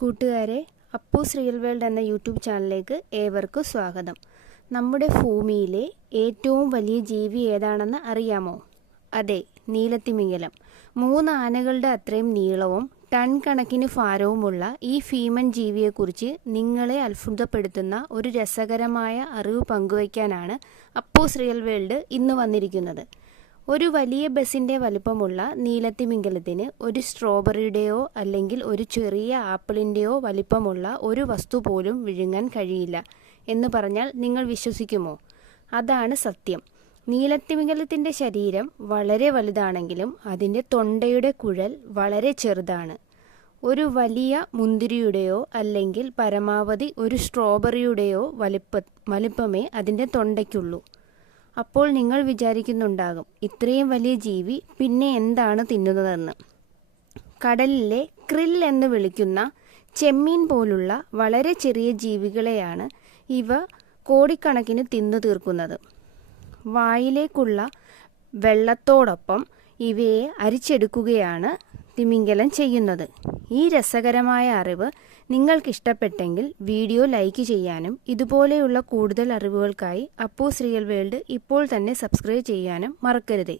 കൂട്ടുകാരെ, Appus real world എന്ന YouTube ചാനലിലേക്ക് ഏവർക്കും സ്വാഗതം. നമ്മുടെ ഭൂമിയിലെ ഏറ്റവും വലിയ ജീവി ഏതാണെന്ന് അറിയാമോ? അതെ, നീലത്തിമിംഗലം. 3 ആനകളുടെ അത്രയും നീളവും ടൺ കണക്കിന് ഭാരവുമുള്ള ഈ ഭീമൻ ജീവിയെക്കുറിച്ച് നിങ്ങളെ അത്ഭുതപ്പെടുത്തുന്ന ഒരു രസകരമായ അറിവ് പങ്കുവയ്ക്കാനാണ് അപ്പൂസ് റിയൽ വേൾഡ് ഇന്ന് വന്നിരിക്കുന്നത്. ഒരു വലിയ ബസിൻ്റെ വലിപ്പമുള്ള നീലത്തിമിംഗലത്തിന് ഒരു സ്ട്രോബെറിയുടെയോ അല്ലെങ്കിൽ ഒരു ചെറിയ ആപ്പിളിൻ്റെയോ വലിപ്പമുള്ള ഒരു വസ്തു പോലും വിഴുങ്ങാൻ കഴിയില്ല എന്ന് പറഞ്ഞാൽ നിങ്ങൾ വിശ്വസിക്കുമോ? അതാണ് സത്യം. നീലത്തിമിംഗലത്തിൻ്റെ ശരീരം വളരെ വലുതാണെങ്കിലും അതിൻ്റെ തൊണ്ടയുടെ കുഴൽ വളരെ ചെറുതാണ്. ഒരു വലിയ മുന്തിരിയുടെയോ അല്ലെങ്കിൽ പരമാവധി ഒരു സ്ട്രോബെറിയുടെയോ വലിപ്പമേ അതിൻ്റെ തൊണ്ടയ്ക്കുള്ളൂ. അപ്പോൾ നിങ്ങൾ വിചാരിക്കുന്നുണ്ടാകും, ഇത്രയും വലിയ ജീവി പിന്നെ എന്താണ് തിന്നുന്നതെന്ന്. കടലിലെ ക്രിൽ എന്ന് വിളിക്കുന്ന ചെമ്മീൻ പോലുള്ള വളരെ ചെറിയ ജീവികളെയാണ് ഇവ കോടിക്കണക്കിന് തിന്നു തീർക്കുന്നത്. വായിലേക്കുള്ള വെള്ളത്തോടൊപ്പം ഇവയെ അരിച്ചെടുക്കുകയാണ് തിമിംഗലം ചെയ്യുന്നത്. ഈ രസകരമായ അറിവ് നിങ്ങൾക്കിഷ്ടപ്പെട്ടെങ്കിൽ വീഡിയോ ലൈക്ക് ചെയ്യാനും ഇതുപോലെയുള്ള കൂടുതൽ അറിവുകൾക്കായി അപ്പൂസ് റിയൽ വേൾഡ് ഇപ്പോൾ തന്നെ സബ്സ്ക്രൈബ് ചെയ്യാനും മറക്കരുതേ.